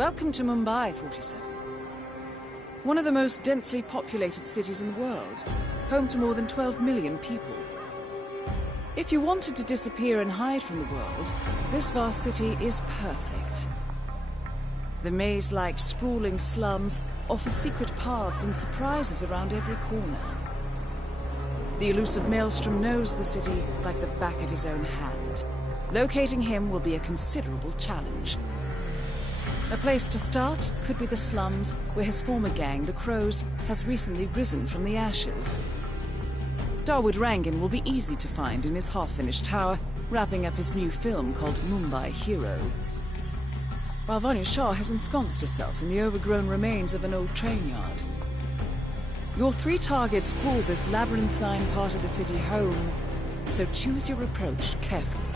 Welcome to Mumbai, 47. One of the most densely populated cities in the world, home to more than 12 million people. If you wanted to disappear and hide from the world, this vast city is perfect. The maze-like sprawling slums offer secret paths and surprises around every corner. The elusive Maelstrom knows the city like the back of his own hand. Locating him will be a considerable challenge. A place to start could be the slums, where his former gang, the Crows, has recently risen from the ashes. Dawood Rangan will be easy to find in his half-finished tower, wrapping up his new film called Mumbai Hero. While Vanya Shah has ensconced herself in the overgrown remains of an old train yard. Your three targets call this labyrinthine part of the city home, so choose your approach carefully.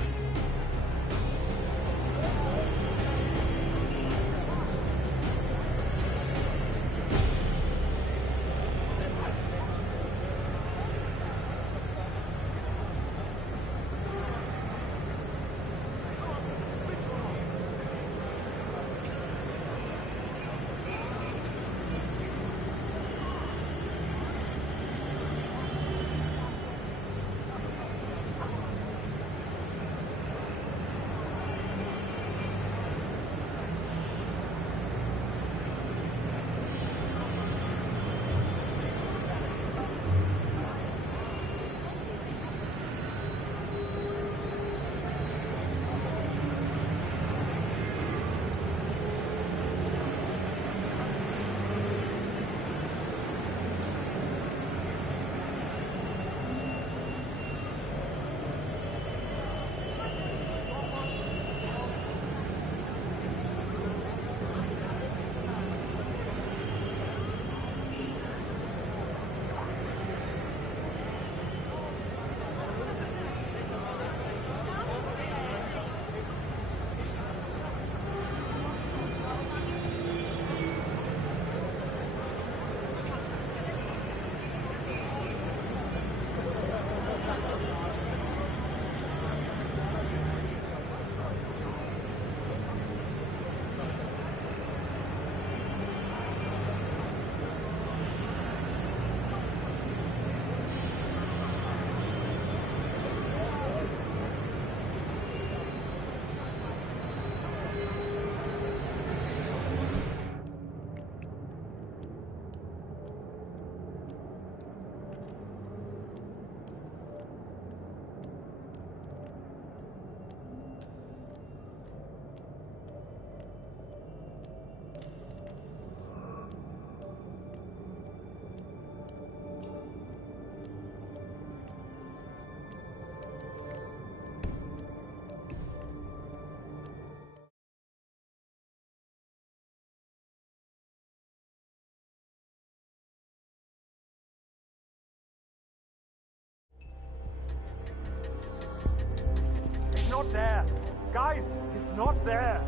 He's not there. Guys, he's not there.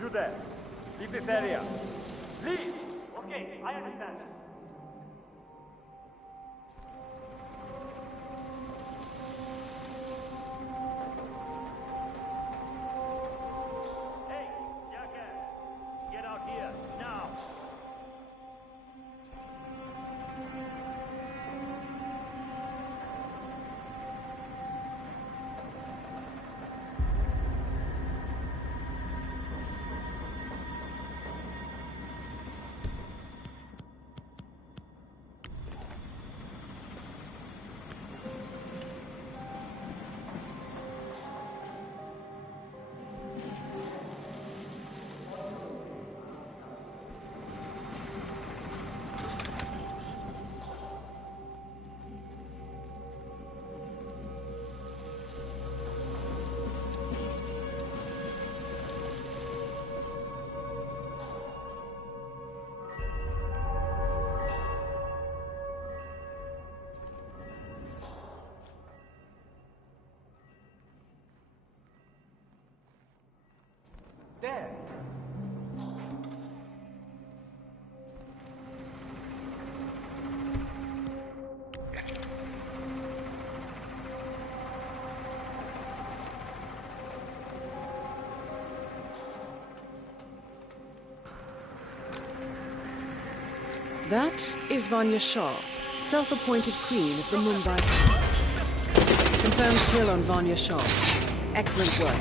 You there. Leave this area. Leave! Okay, I understand. There. That is Vanya Shah, self-appointed queen of the Mumbai. Confirmed kill on Vanya Shah. Excellent work.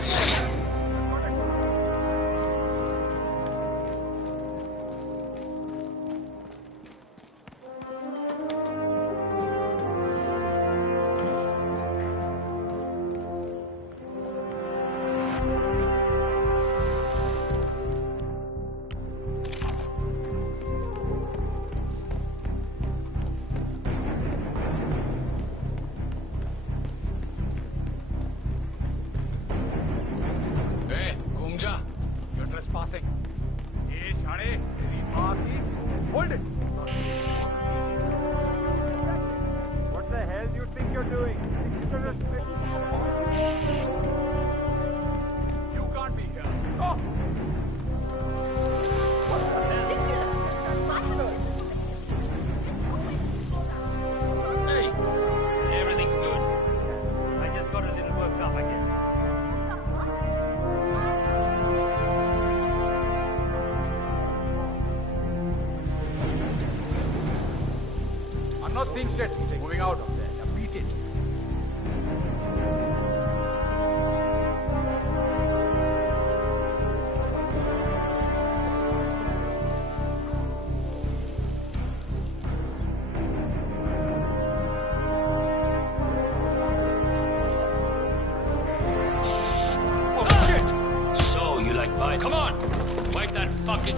You're trespassing. Hey, Shade, hold it. What the hell do you think you're doing? You can't be here. Oh! Hey, everything's good. I just got a little worked up, I guess. I'm not seeing shit. They're moving out of there. Now beat it. Oh shit! So you like violence? Come on! Wipe that fucking...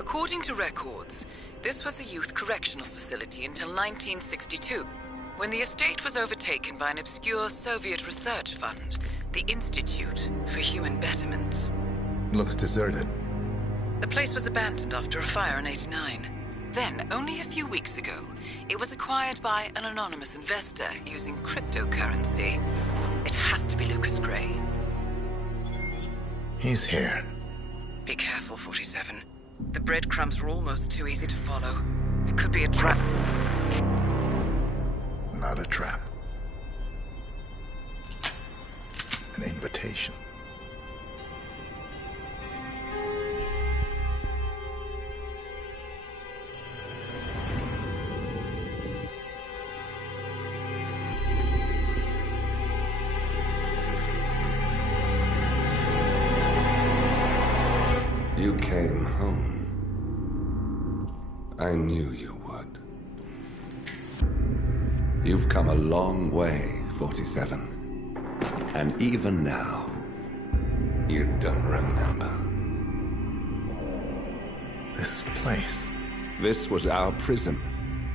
According to records, this was a youth correctional facility until 1962, when the estate was overtaken by an obscure Soviet research fund, the Institute for Human Betterment. Looks deserted. The place was abandoned after a fire in '89. Then, only a few weeks ago, it was acquired by an anonymous investor using cryptocurrency. It has to be Lucas Gray. He's here. Be careful, 47. The breadcrumbs were almost too easy to follow. It could be a trap. Not a trap. An invitation. You came home. I knew you would. You've come a long way, 47. And even now, you don't remember. This place. This was our prison,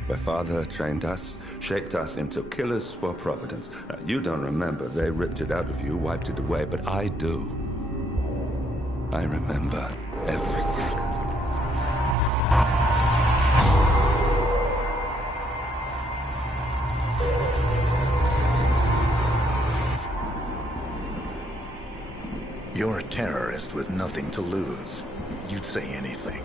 where Father trained us, shaped us into killers for Providence. Now, you don't remember. They ripped it out of you, wiped it away, but I do. I remember everything. you're a terrorist with nothing to lose, you'd say anything.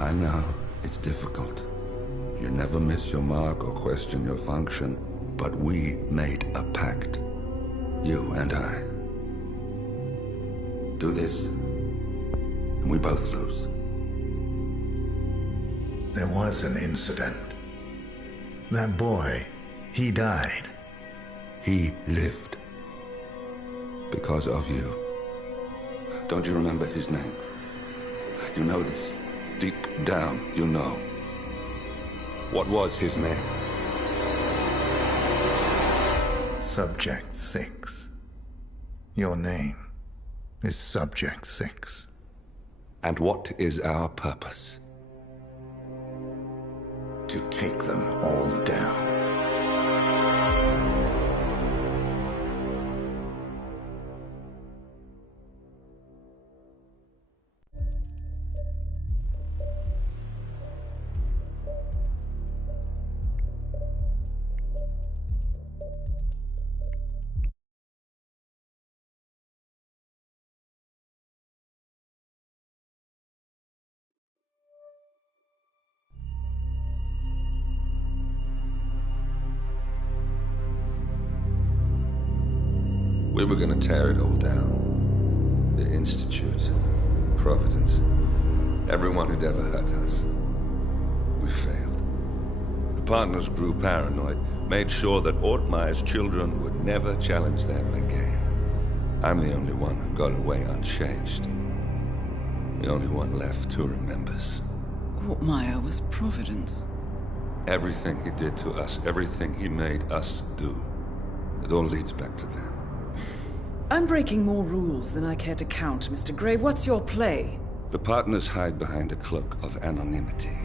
I know, it's difficult. You never miss your mark or question your function, but we made a pact. You and I. Do this, and we both lose. There was an incident. That boy, he died. He lived. Because of you. Don't you remember his name? You know this. Deep down, you know. What was his name? Subject 6. Your name is Subject 6. And what is our purpose? To take them all down. We were gonna tear it all down. The Institute, Providence, everyone who'd ever hurt us. We failed. The partners grew paranoid, made sure that Ortmeyer's children would never challenge them again. I'm the only one who got away unchanged. The only one left who remembers. Ortmeyer was Providence. Everything he did to us, everything he made us do, it all leads back to them. I'm breaking more rules than I care to count, Mr. Gray. What's your play? The partners hide behind a cloak of anonymity.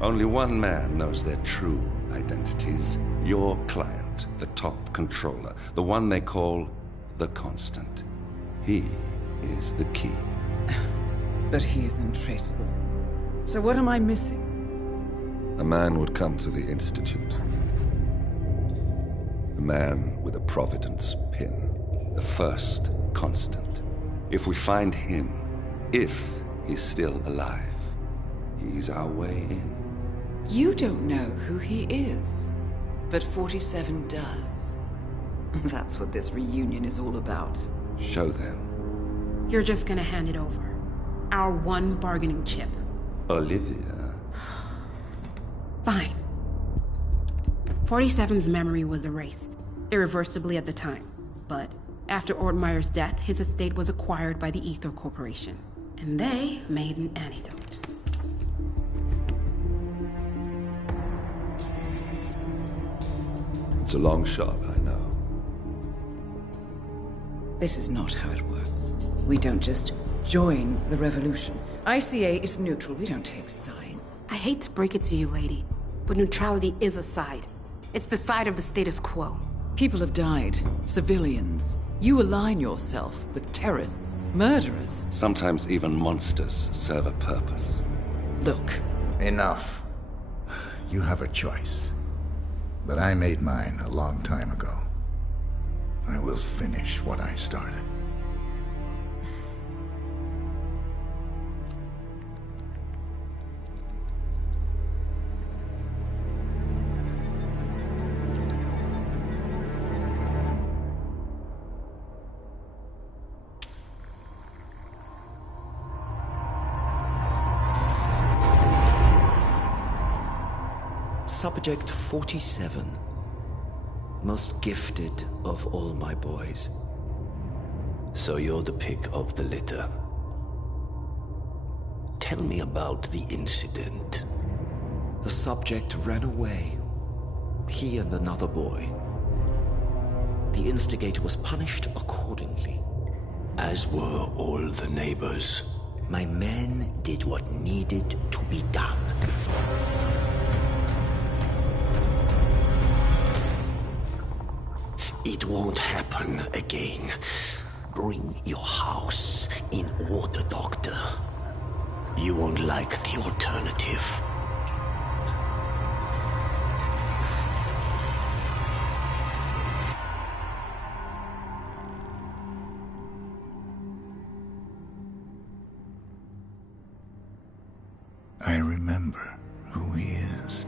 Only one man knows their true identities. Your client, the top controller, the one they call the Constant. He is the key. But he is untraceable. So what am I missing? A man would come to the Institute. A man with a Providence pin. The first Constant. If we find him, if he's still alive, he's our way in. You don't know who he is, but 47 does. That's what this reunion is all about. Show them. You're just gonna hand it over. Our one bargaining chip. Olivia. Fine. 47's memory was erased, irreversibly at the time. But after Ortmeyer's death, his estate was acquired by the Ether Corporation. And they made an antidote. It's a long shot, I know. This is not how it works. We don't just join the revolution. ICA is neutral. We don't take sides. I hate to break it to you, lady, but neutrality is a side. It's the side of the status quo. People have died. Civilians. You align yourself with terrorists, murderers. Sometimes even monsters serve a purpose. Look. Enough. You have a choice. But I made mine a long time ago. I will finish what I started. Subject 47. Most gifted of all my boys. So you're the pick of the litter. Tell me about the incident. The subject ran away. He and another boy. The instigator was punished accordingly. As were all the neighbors. My men did what needed to be done. It won't happen again. Bring your house in order, Doctor. You won't like the alternative. I remember who he is.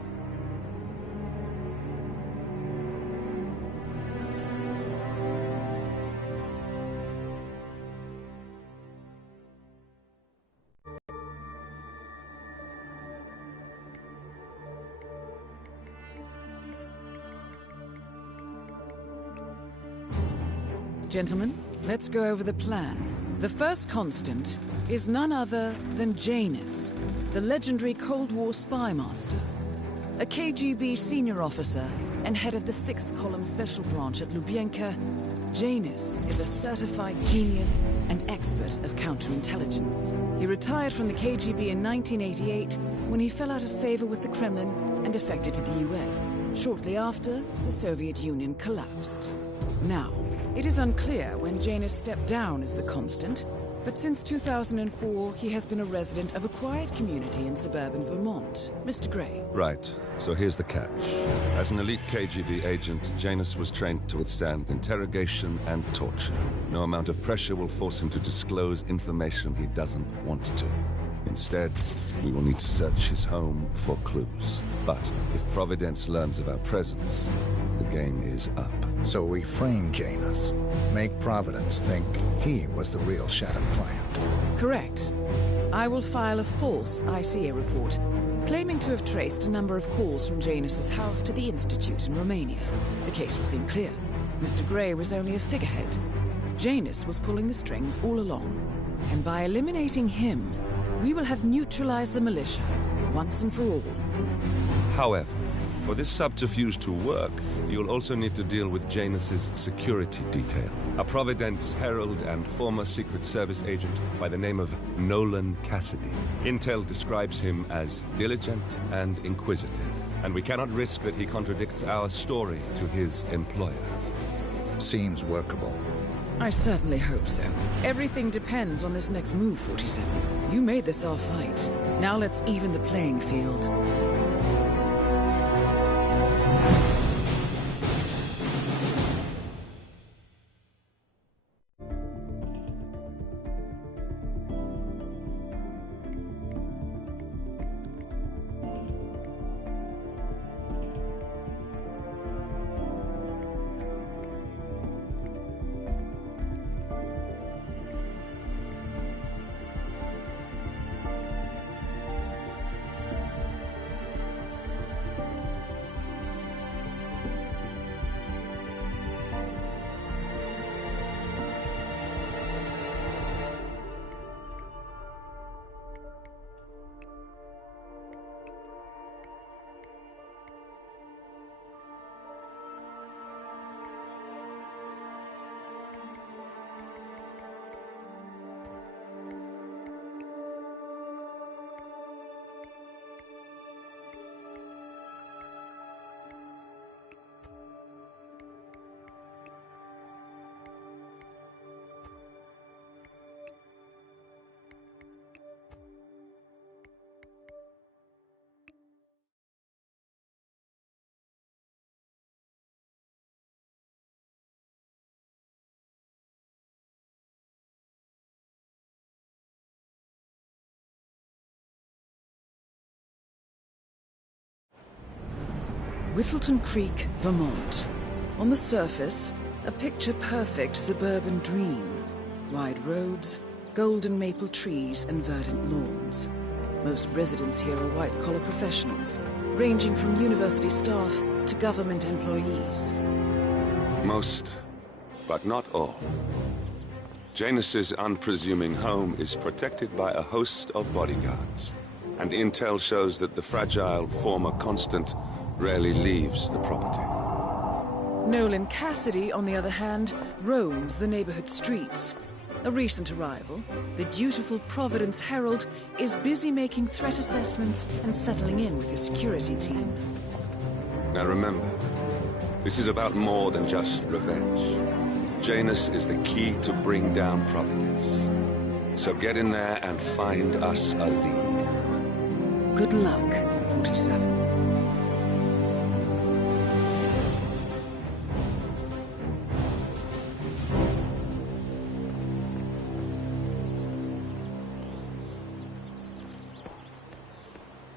Gentlemen, let's go over the plan. The first constant is none other than Janus, the legendary Cold War spy master. A KGB senior officer and head of the 6th Column Special Branch at Lubyanka, Janus is a certified genius and expert of counterintelligence. He retired from the KGB in 1988 when he fell out of favor with the Kremlin and defected to the US. Shortly after, the Soviet Union collapsed. Now, it is unclear when Janus stepped down as the constant, but since 2004, he has been a resident of a quiet community in suburban Vermont. Mr. Gray. Right. So here's the catch. As an elite KGB agent, Janus was trained to withstand interrogation and torture. No amount of pressure will force him to disclose information he doesn't want to. Instead, we will need to search his home for clues. But if Providence learns of our presence, the game is up. So we frame Janus, make Providence think he was the real Shadow client. Correct. I will file a false ICA report, claiming to have traced a number of calls from Janus's house to the Institute in Romania. The case will seem clear. Mr. Gray was only a figurehead. Janus was pulling the strings all along. And by eliminating him, we will have neutralized the militia, once and for all. However, for this subterfuge to work, you'll also need to deal with Janus's security detail. A Providence herald and former Secret Service agent by the name of Nolan Cassidy. Intel describes him as diligent and inquisitive, and we cannot risk that he contradicts our story to his employer. Seems workable. I certainly hope so. Everything depends on this next move, 47. You made this our fight. Now let's even the playing field. Whittleton Creek, Vermont. On the surface, a picture-perfect suburban dream. Wide roads, golden maple trees, and verdant lawns. Most residents here are white-collar professionals, ranging from university staff to government employees. Most, but not all. Janus's unpresuming home is protected by a host of bodyguards, and intel shows that the fragile former constant rarely leaves the property. Nolan Cassidy, on the other hand, roams the neighborhood streets. A recent arrival, the dutiful Providence Herald is busy making threat assessments and settling in with his security team. Now remember, this is about more than just revenge. Janus is the key to bring down Providence. So get in there and find us a lead. Good luck,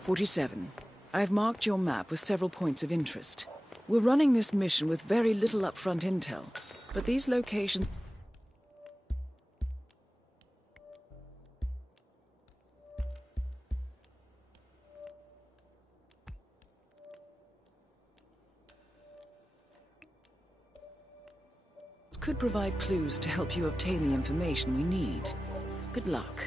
47. I've marked your map with several points of interest. We're running this mission with very little upfront intel, but these locations could provide clues to help you obtain the information we need. Good luck.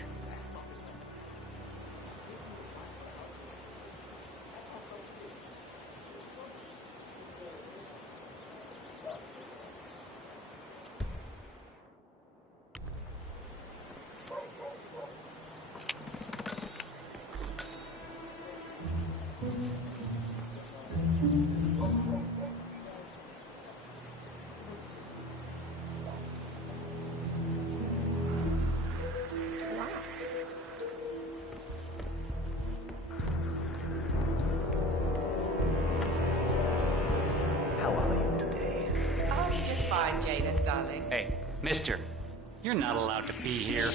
Hey, mister, you're not allowed to be here.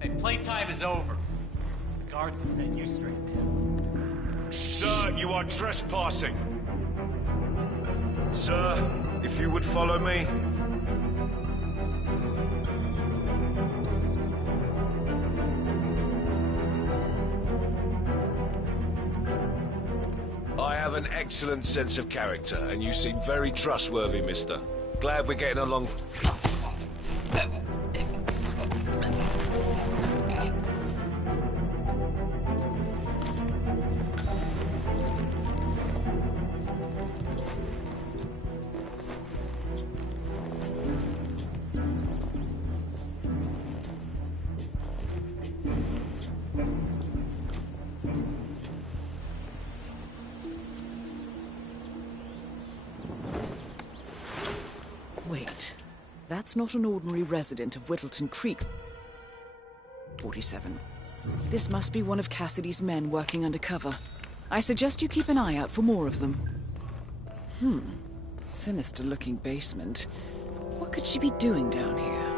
Hey, playtime is over. The guards will send you straight in. Sir, you are trespassing. Sir, if you would follow me. I have an excellent sense of character, and you seem very trustworthy, mister. Glad we're getting along. Wait, that's not an ordinary resident of Whittleton Creek. 47. This must be one of Cassidy's men working undercover. I suggest you keep an eye out for more of them. Sinister-looking basement. What could she be doing down here?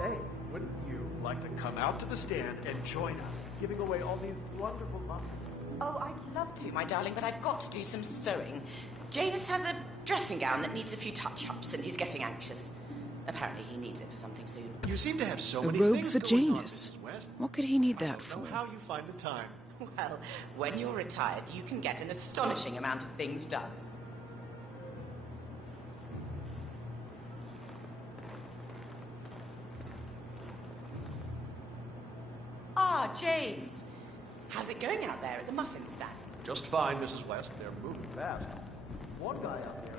Hey, wouldn't you like to come out to the stand and join us, giving away all these wonderful muffins? Oh, I'd love to, my darling, but I've got to do some sewing. Janus has a dressing gown that needs a few touch-ups, and he's getting anxious. Apparently he needs it for something soon. You seem to have so A many robe things for going on, Janus. Mrs. West. What could he need that I don't for? know how you find the time. Well, when you're retired, you can get an astonishing amount of things done. Ah, James. How's it going out there at the muffin stand? Just fine, Mrs. West. They're moving fast. One guy out there.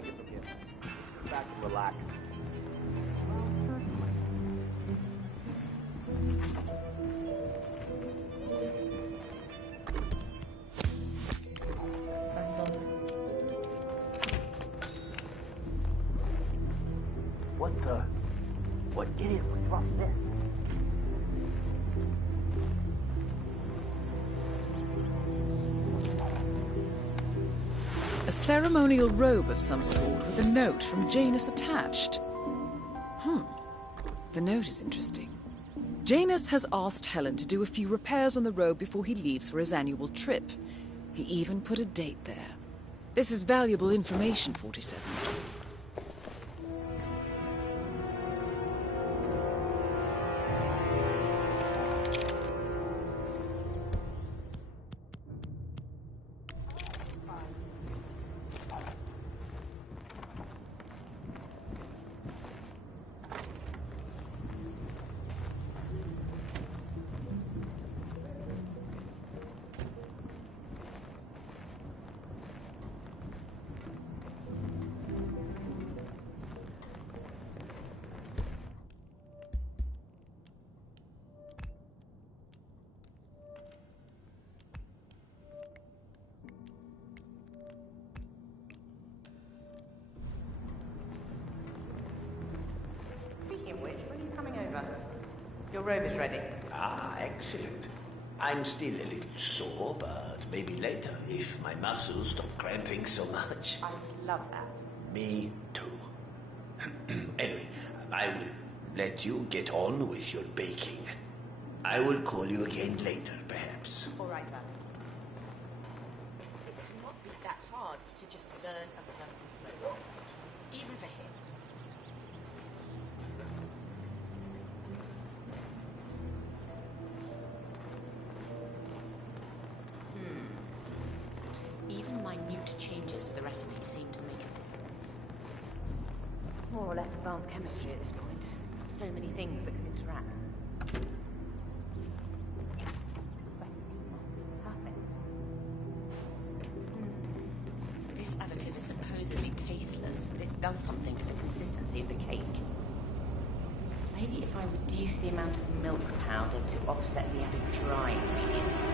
take it from here. Back and relax. What idiot would drop this? A ceremonial robe of some sort with a note from Janus attached. The note is interesting. Janus has asked Helen to do a few repairs on the robe before he leaves for his annual trip. He even put a date there. This is valuable information, 47. Your robe is ready. Ah, excellent. I'm still a little sore, but maybe later, if my muscles stop cramping so much. I love that. Me too. Anyway, I will let you get on with your baking. I will call you again later, perhaps. All right, then. It would not be that hard to just learn a person's move, even for him. Even minute changes to the recipe seem to make a difference. More or less advanced chemistry at this point. So many things that can interact. Recipe must be perfect. This additive is supposedly tasteless, but it does something to the consistency of the cake. Maybe if I reduce the amount of milk powder to offset the added dry ingredients.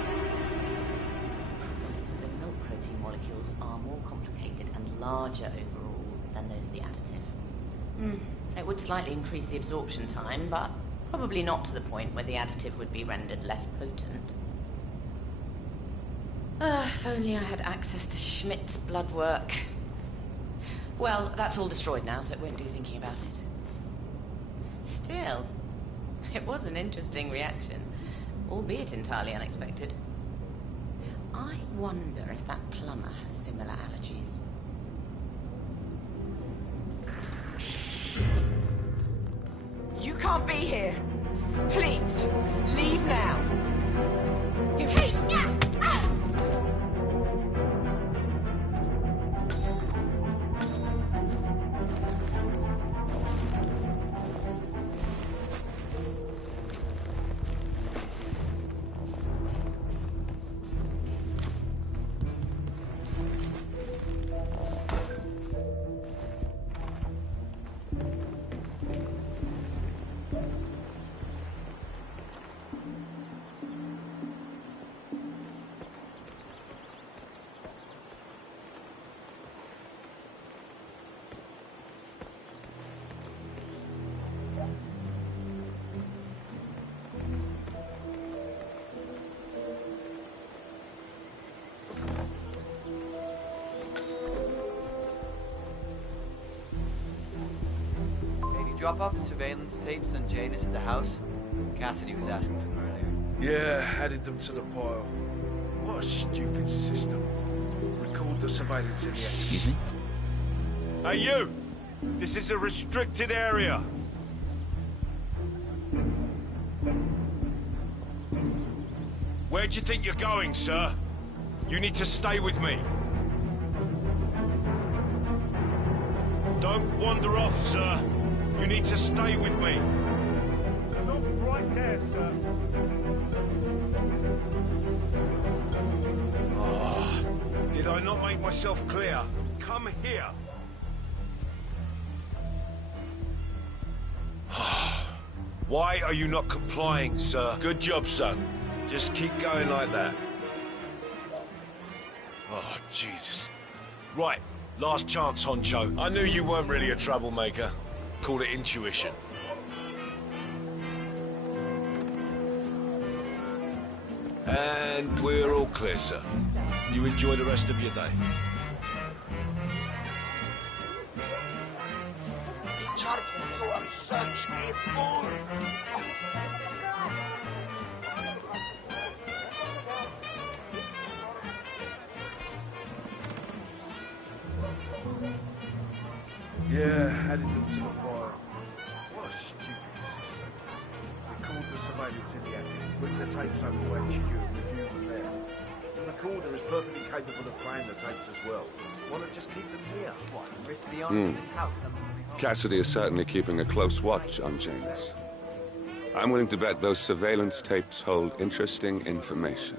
Molecules are more complicated and larger overall than those of the additive. It would slightly increase the absorption time, but probably not to the point where the additive would be rendered less potent. If only I had access to Schmidt's blood work. Well, that's all destroyed now, so it won't do thinking about it. Still, it was an interesting reaction, albeit entirely unexpected. I wonder if that plumber has similar allergies. You can't be here. Please, leave now. Hey, stop! Drop off the surveillance tapes on Janus at the house? Cassidy was asking for them earlier. Yeah, added them to the pile. What a stupid system. Record the surveillance in the... Excuse me? Hey, you! This is a restricted area. Where do you think you're going, sir? You need to stay with me. Don't wander off, sir. You need to stay with me. Stop right there, sir. Did I not make myself clear? Come here. Why are you not complying, sir? Good job, son. Just keep going like that. Oh, Jesus. Right, last chance, Honcho. I knew you weren't really a troublemaker. Call it intuition. And we're all clear, sir. You enjoy the rest of your day. You are such a fool! Yeah, added them to the file. What a stupid system. Record the surveillance in the attic, bring the tapes over to HQ and review them there. The recorder is perfectly capable of playing the tapes as well. Why not just keep them here? What, risk the honor of this house? Cassidy is certainly keeping a close watch on Janus. I'm willing to bet those surveillance tapes hold interesting information.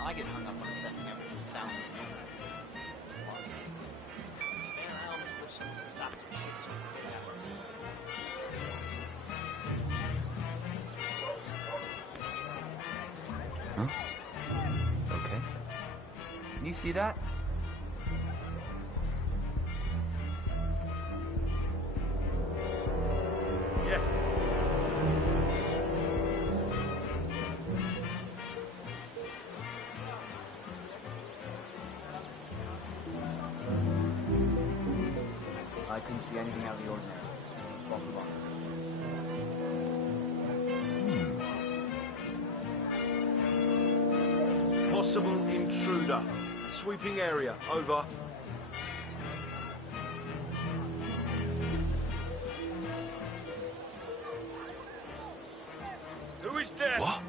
I get hung up on assessing everything sound. Man, I almost wish someone would stop some shit so we could get out of the system. Huh? Okay. Can you see that? Yes. I couldn't see anything out of the ordinary. Off the box. Possible intruder. Sweeping area. Over. Who is there? What?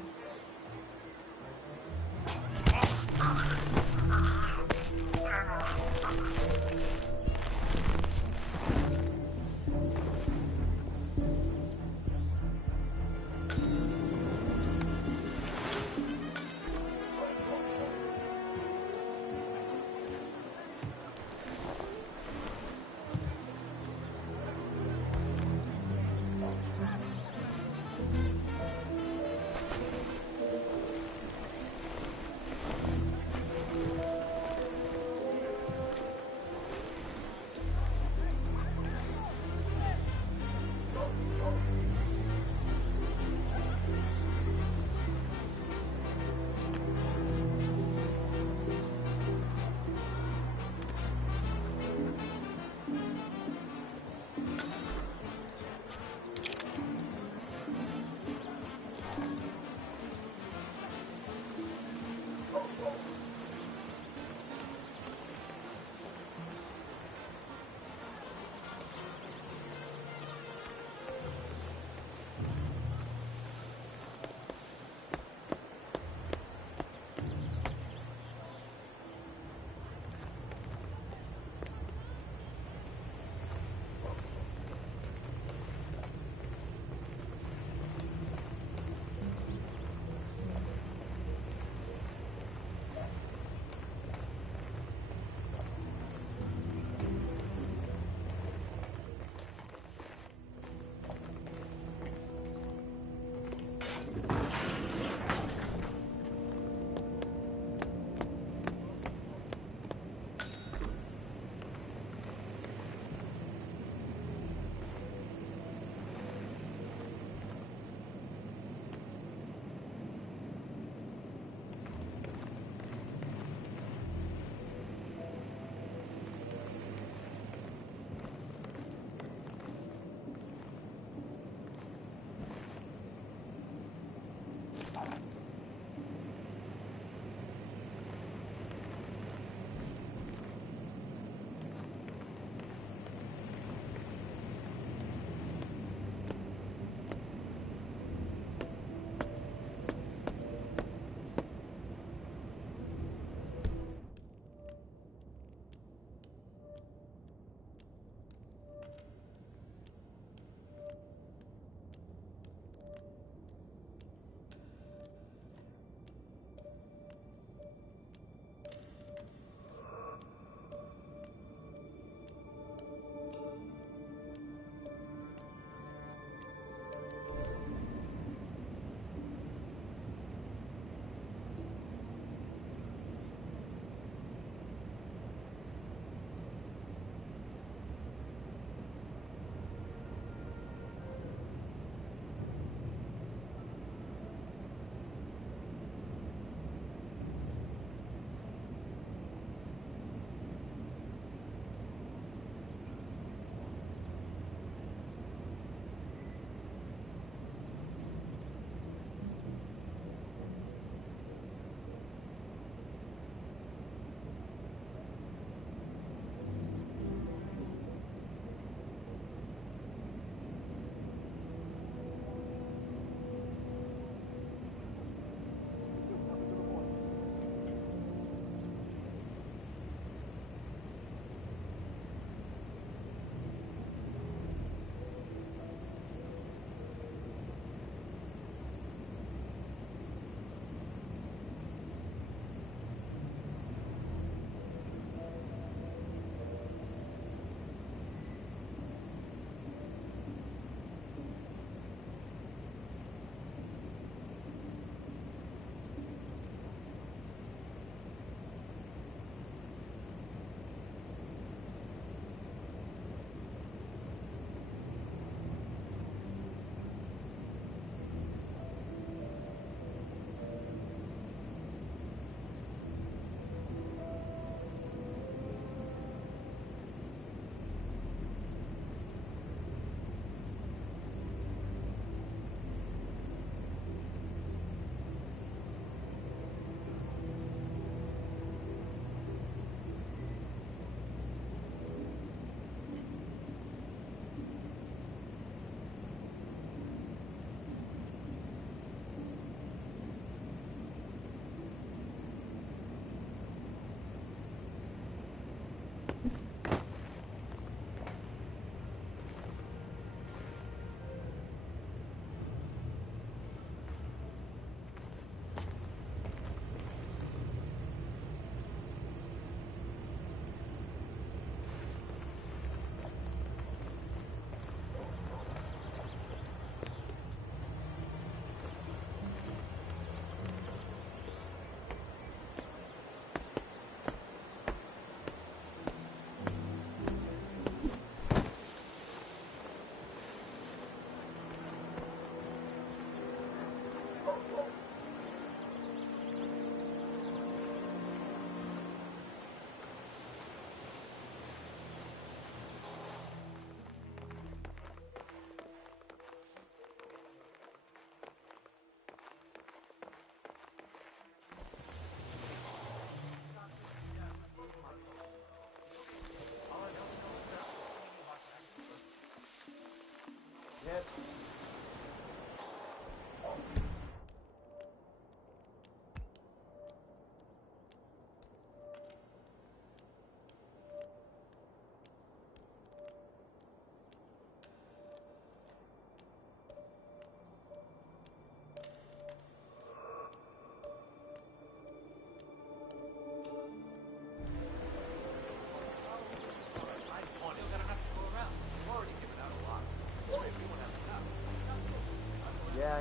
Kit.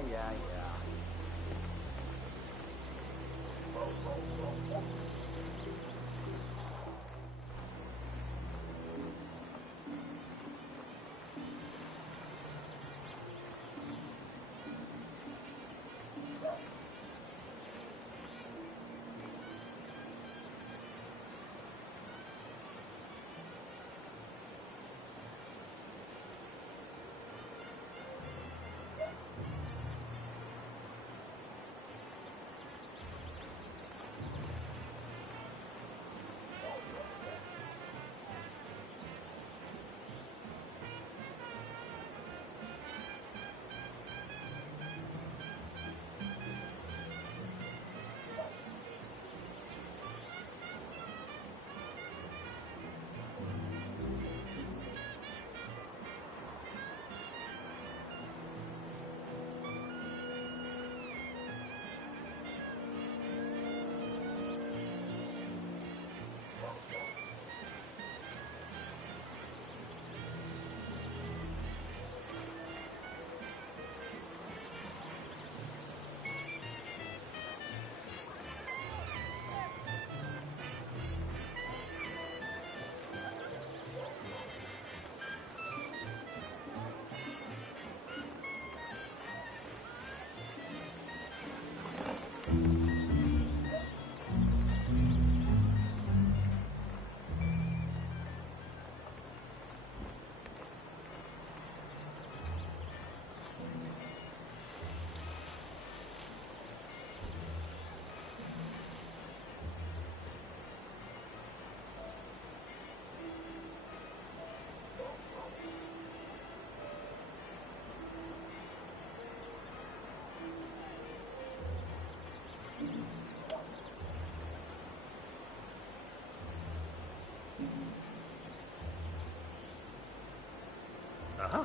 Yeah. Uh-huh.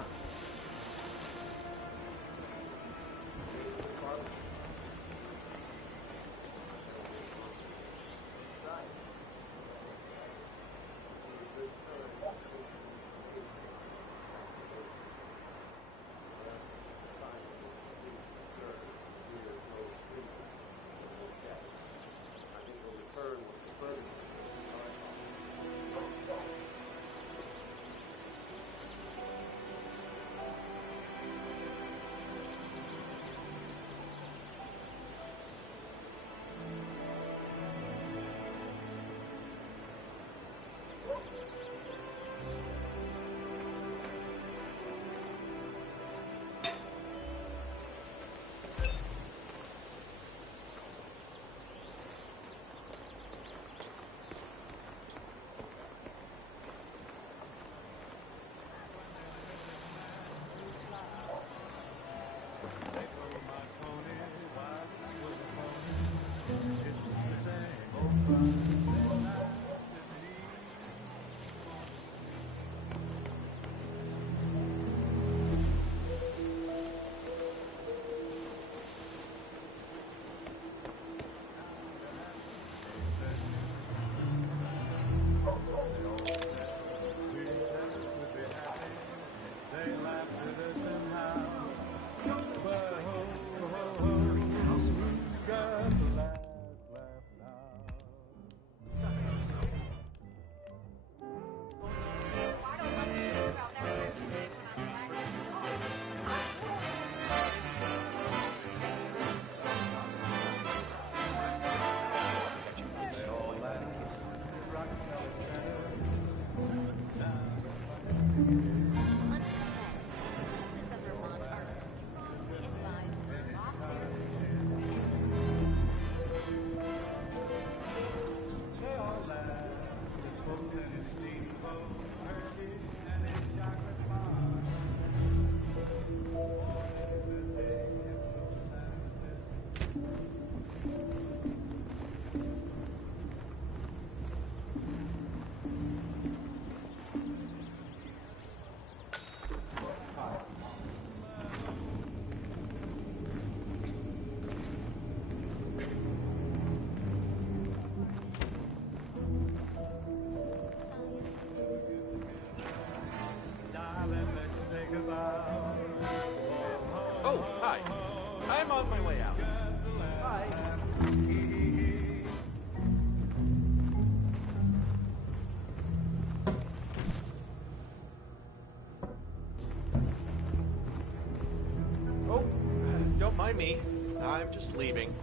me. I'm just leaving.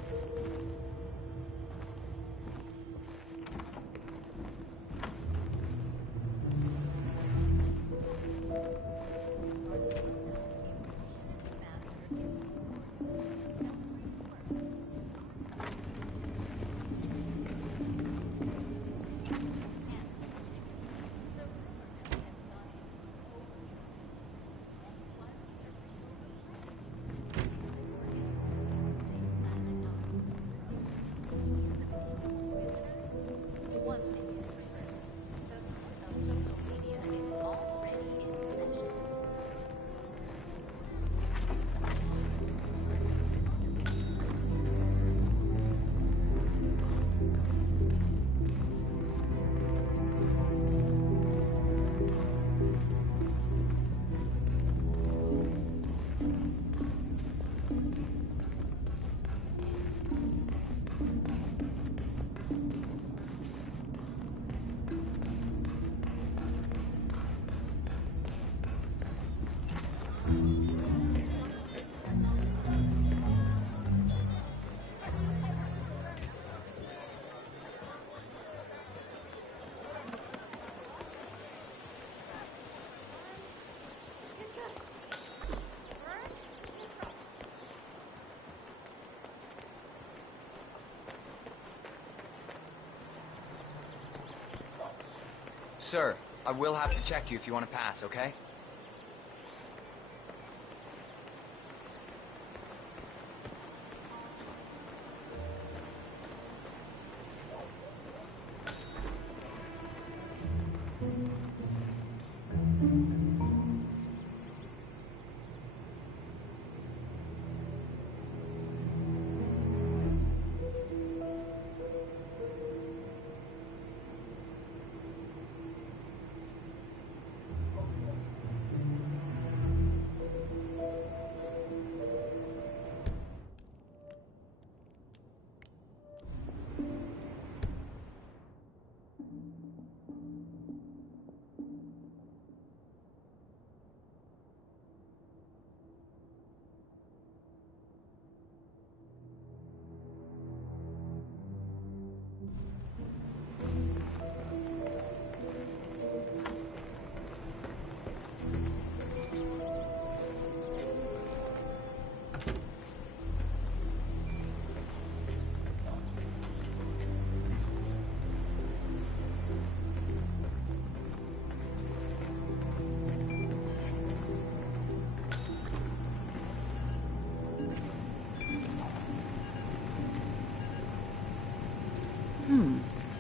Sir, I will have to check you if you want to pass, okay?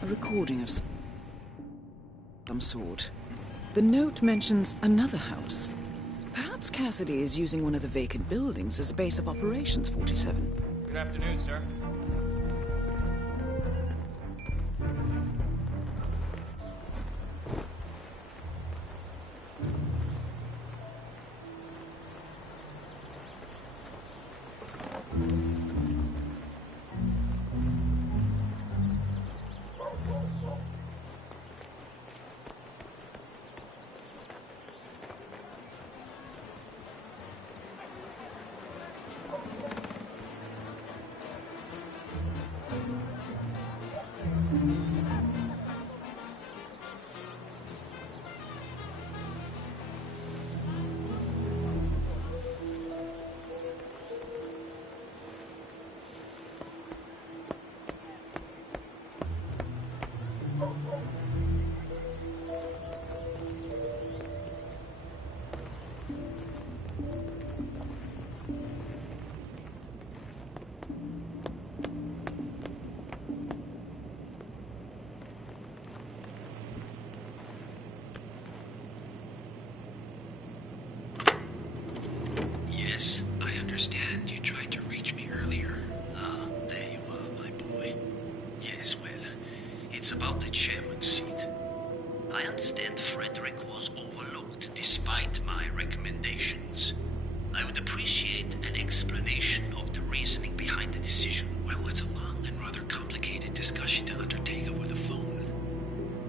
A recording of some sort. The note mentions another house. Perhaps Cassidy is using one of the vacant buildings as a base of operations, 47. Good afternoon, sir. Yes, I understand you tried to reach me earlier. Ah, there you are, my boy. Yes, well, it's about the chairman's seat. I understand Frederick was overlooked despite my recommendations. I would appreciate an explanation of the reasoning behind the decision. Well, it's a long and rather complicated discussion to undertake over the phone.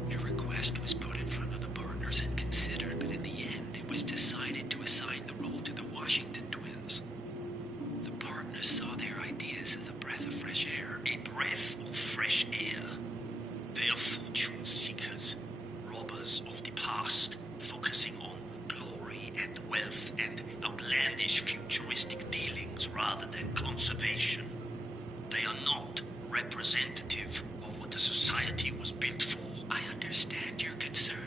Your request was put in front of the partners and considered, but in the end, it was decided to assign the role to the Washington twins. The partners saw They are not representative of what the society was built for. I understand your concern.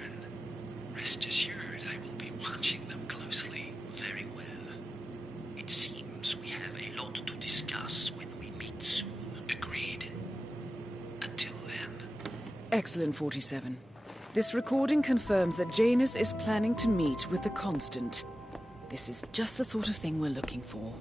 Rest assured, I will be watching them closely. Very well. It seems we have a lot to discuss when we meet soon. Agreed. Until then. Excellent, 47. This recording confirms that Janus is planning to meet with the Constant. This is just the sort of thing we're looking for.